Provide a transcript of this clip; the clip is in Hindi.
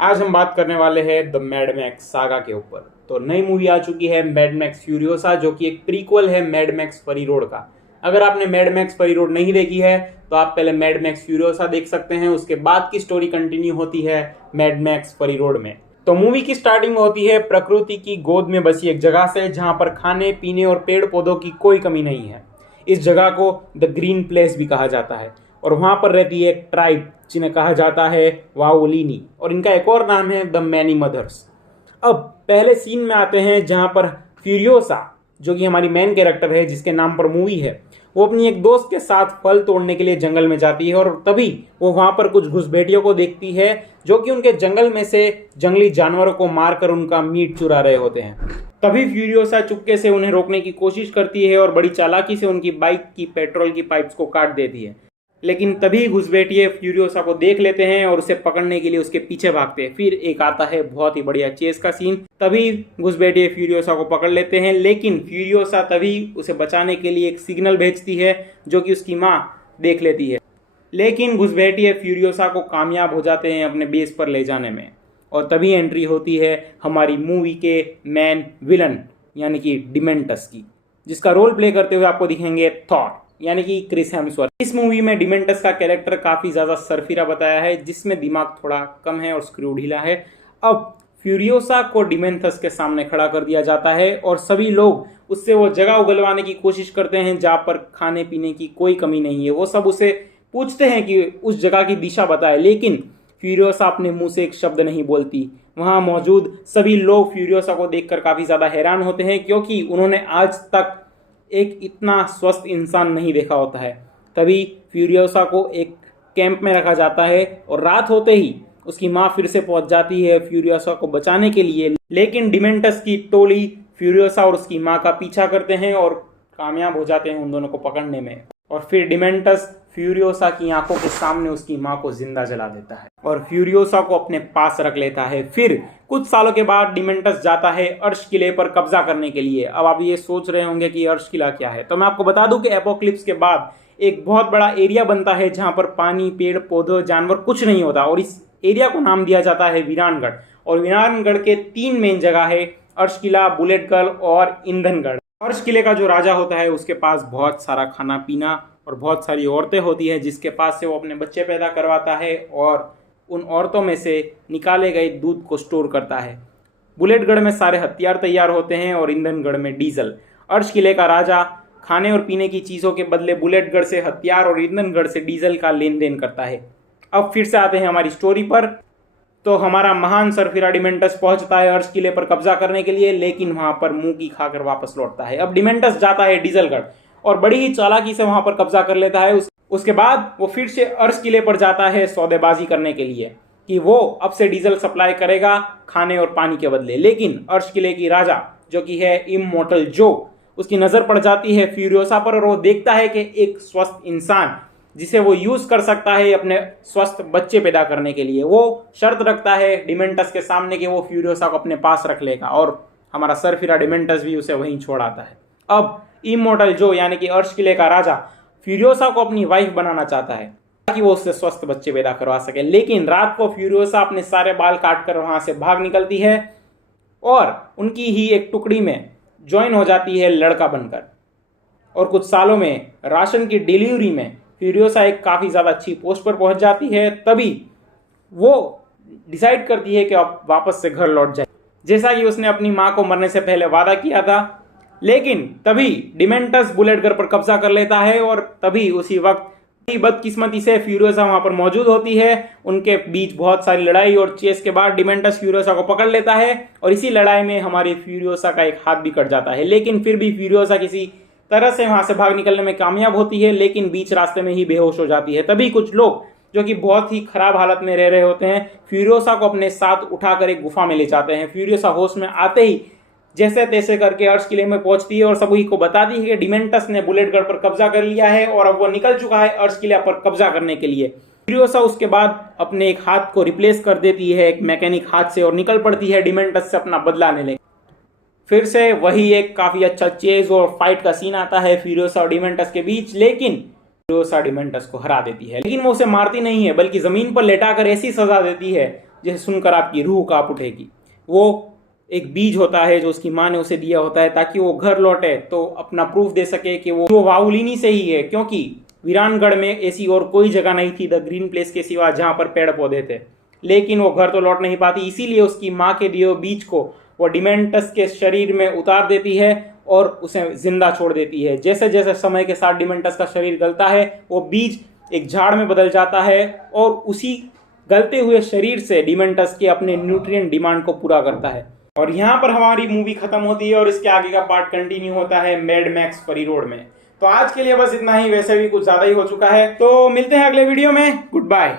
आज हम बात करने वाले हैं द मैड मैक्स सागा के ऊपर। तो नई मूवी आ चुकी है मैड मैक्स फ्यूरियोसा, जो कि एक प्रीक्वल है मैड मैक्स फरी रोड का। अगर आपने मैड मैक्स फरी रोड नहीं देखी है तो आप पहले मैड मैक्स फ्यूरियोसा देख सकते हैं, उसके बाद की स्टोरी कंटिन्यू होती है मैड मैक्स फरी रोड में। तो मूवी की स्टार्टिंग होती है प्रकृति की गोद में बसी एक जगह से, जहां पर खाने पीने और पेड़ पौधों की कोई कमी नहीं है। इस जगह को द ग्रीन प्लेस भी कहा जाता है और वहां पर रहती है एक ट्राइब जिन्हें कहा जाता है वाओलिनी, और इनका एक और नाम है द मैनी मदर्स। अब पहले सीन में आते हैं जहां पर फ्यूरियोसा, जो कि हमारी मेन कैरेक्टर है जिसके नाम पर मूवी है, वो अपनी एक दोस्त के साथ फल तोड़ने के लिए जंगल में जाती है और तभी वो वहां पर कुछ घुसपैठियों को देखती है जो कि उनके जंगल में से जंगली जानवरों को मारकर उनका मीट चुरा रहे होते हैं। तभी फ्यूरियोसा चुपके से उन्हें रोकने की कोशिश करती है और बड़ी चालाकी से उनकी बाइक की पेट्रोल की पाइप्स को काट देती है। लेकिन तभी घुसपैठिए फ्यूरियोसा को देख लेते हैं और उसे पकड़ने के लिए उसके पीछे भागते हैं। फिर एक आता है बहुत ही बढ़िया चेस का सीन। तभी घुसपैठिए फ्यूरियोसा को पकड़ लेते हैं, लेकिन फ्यूरियोसा तभी उसे बचाने के लिए एक सिग्नल भेजती है जो कि उसकी माँ देख लेती है। लेकिन घुसपैठिए फ्यूरियोसा को कामयाब हो जाते हैं अपने बेस पर ले जाने में, और तभी एंट्री होती है हमारी मूवी के मेन विलन यानी कि डिमेंटस की, जिसका रोल प्ले करते हुए आपको दिखेंगे थॉर यानी कि क्रिस हेम्सवर्थ। इस मूवी में डिमेंटस का कैरेक्टर काफी ज्यादा सरफिरा बताया है, जिसमें दिमाग थोड़ा कम है और स्क्रू ढीला है। अब फ्यूरियोसा को डिमेंटस के सामने खड़ा कर दिया जाता है और सभी लोग उससे वो जगह उगलवाने की कोशिश करते हैं जहां पर खाने पीने की कोई कमी नहीं है। वो सब उसे पूछते हैं कि उस जगह की दिशा बताए, लेकिन फ्यूरियोसा अपने मुंह से एक शब्द नहीं बोलती। वहां मौजूद सभी लोग फ्यूरियोसा को देखकर काफी ज्यादा हैरान होते हैं, क्योंकि उन्होंने आज तक एक इतना स्वस्थ इंसान नहीं देखा होता है। तभी फ्यूरियोसा को एक कैंप में रखा जाता है और रात होते ही उसकी माँ फिर से पहुंच जाती है फ्यूरियोसा को बचाने के लिए, लेकिन डिमेंटस की टोली फ्यूरियोसा और उसकी माँ का पीछा करते हैं और कामयाब हो जाते हैं उन दोनों को पकड़ने में। और फिर डिमेंटस फ्यूरियोसा की आंखों के सामने उसकी माँ को जिंदा जला देता है और फ्यूरियोसा को अपने पास रख लेता है। फिर कुछ सालों के बाद डिमेंटस जाता है अर्श किले पर कब्जा करने के लिए। अब आप ये सोच रहे होंगे कि अर्श किला क्या है, तो मैं आपको बता दूं कि एपोक्लिप्स के बाद एक बहुत बड़ा एरिया बनता है जहां पर पानी, पेड़ पौधे, जानवर कुछ नहीं होता, और इस एरिया को नाम दिया जाता है वीरानगढ़। और वीरानगढ़ के 3 मेन जगह है, अर्श किला, बुलेटगढ़ और ईंधनगढ़। अर्श किले का जो राजा होता है उसके पास बहुत सारा खाना पीना और बहुत सारी औरतें होती हैं, जिसके पास से वो अपने बच्चे पैदा करवाता है और उन औरतों में से निकाले गए दूध को स्टोर करता है। बुलेटगढ़ में सारे हथियार तैयार होते हैं और ईंधनगढ़ में डीजल। अर्श किले का राजा खाने और पीने की चीज़ों के बदले बुलेटगढ़ से हथियार और ईंधनगढ़ से डीजल का लेन देन करता है। अब फिर से आते हैं हमारी स्टोरी पर। तो हमारा महान सरफिरा डिमेंटस पहुंचता है अर्श किले पर कब्जा करने के लिए, लेकिन वहां पर मुंह की खाकर वापस लौटता है। अब डिमेंटस जाता है डीजलगढ़ और बड़ी ही चालाकी से वहां पर कब्जा कर लेता है। उसके बाद वो फिर से अर्श किले पर जाता है सौदेबाजी करने के लिए कि वो अब से डीजल सप्लाई करेगा खाने और पानी के बदले। लेकिन अर्श किले की राजा जो कि है इममॉर्टल जो, उसकी नजर पड़ जाती है फ्यूरियोसा पर और वो देखता है कि एक स्वस्थ इंसान जिसे वो यूज कर सकता है अपने स्वस्थ बच्चे पैदा करने के लिए। वो शर्त रखता है डिमेंटस के सामने कि वो फ्यूरियोसा को अपने पास रख लेगा, और हमारा सरफिरा डिमेंटस भी उसे वहीं छोड़ आता है। अब इममॉर्टल जो यानी कि अर्श किले का राजा फ्यूरियोसा को अपनी वाइफ बनाना चाहता है ताकि वो उससे स्वस्थ बच्चे पैदा करवा सके। लेकिन रात को फ्यूरियोसा अपने सारे बाल काटकर वहां से भाग निकलती है और उनकी ही एक टुकड़ी में ज्वाइन हो जाती है लड़का बनकर। और कुछ सालों में राशन की डिलीवरी में फ्यूरियोसा एक काफी ज्यादा अच्छी पोस्ट पर पहुंच जाती है। तभी वो डिसाइड करती है कि अब वापस से घर लौट जाए, जैसा कि उसने अपनी माँ को मरने से पहले वादा किया था। लेकिन तभी डिमेंटस बुलेटगढ़ पर कब्जा कर लेता है और तभी उसी वक्त बदकिस्मती से फ्यूरियोसा वहां पर मौजूद होती है। उनके बीच बहुत सारी लड़ाई और चेस के बाद डिमेंटस फ्यूरियोसा को पकड़ लेता है और इसी लड़ाई में हमारी फ्यूरियोसा का एक हाथ भी कट जाता है। लेकिन फिर भी फ्यूरियोसा किसी तरह से वहां से भाग निकलने में कामयाब होती है, लेकिन बीच रास्ते में ही बेहोश हो जाती है। तभी कुछ लोग जो कि बहुत ही खराब हालत में रह रहे होते हैं फ्यूरियोसा को अपने साथ उठाकर एक गुफा में ले जाते हैं। फ्यूरियोसा होश में आते ही जैसे तैसे करके अर्श किले में पहुंचती है और सभी को बताती है कि डिमेंटस ने बुलेटगढ़ पर कब्जा कर लिया है और अब वो निकल चुका है अर्श किले पर कब्जा करने के लिए। फ्यूरियोसा उसके बाद अपने एक हाथ को रिप्लेस कर देती है एक मैकेनिक हाथ से और निकल पड़ती है डिमेंटस से अपना बदला लेने। फिर से वही एक काफी अच्छा चेज और फाइट का सीन आता है फ्यूरियोसा और डिमेंटस के बीच, लेकिन फ्यूरियोसा डिमेंटस को हरा देती है। लेकिन वो उसे मारती नहीं है, बल्कि जमीन पर लेटाकर ऐसी सजा देती है जिसे सुनकर आपकी रूह कांप उठेगी। वो एक बीज होता है जो उसकी माँ ने उसे दिया होता है ताकि वो घर लौटे तो अपना प्रूफ दे सके कि वो वाउलिनी से ही है, क्योंकि वीरानगढ़ में ऐसी और कोई जगह नहीं थी द ग्रीन प्लेस के सिवा जहां पर पेड़ पौधे थे। लेकिन वो घर तो लौट नहीं पाती, इसीलिए उसकी माँ के दिए बीज को वो डिमेंटस के शरीर में उतार देती है और उसे जिंदा छोड़ देती है। जैसे जैसे समय के साथ डिमेंटस का शरीर गलता है वो बीज एक झाड़ में बदल जाता है और उसी गलते हुए शरीर से डिमेंटस के अपने न्यूट्रिएंट डिमांड को पूरा करता है। और यहाँ पर हमारी मूवी खत्म होती है और इसके आगे का पार्ट कंटिन्यू होता है मैड मैक्स फरी रोड में। तो आज के लिए बस इतना ही, वैसे भी कुछ ज्यादा ही हो चुका है। तो मिलते हैं अगले वीडियो में, गुड बाय।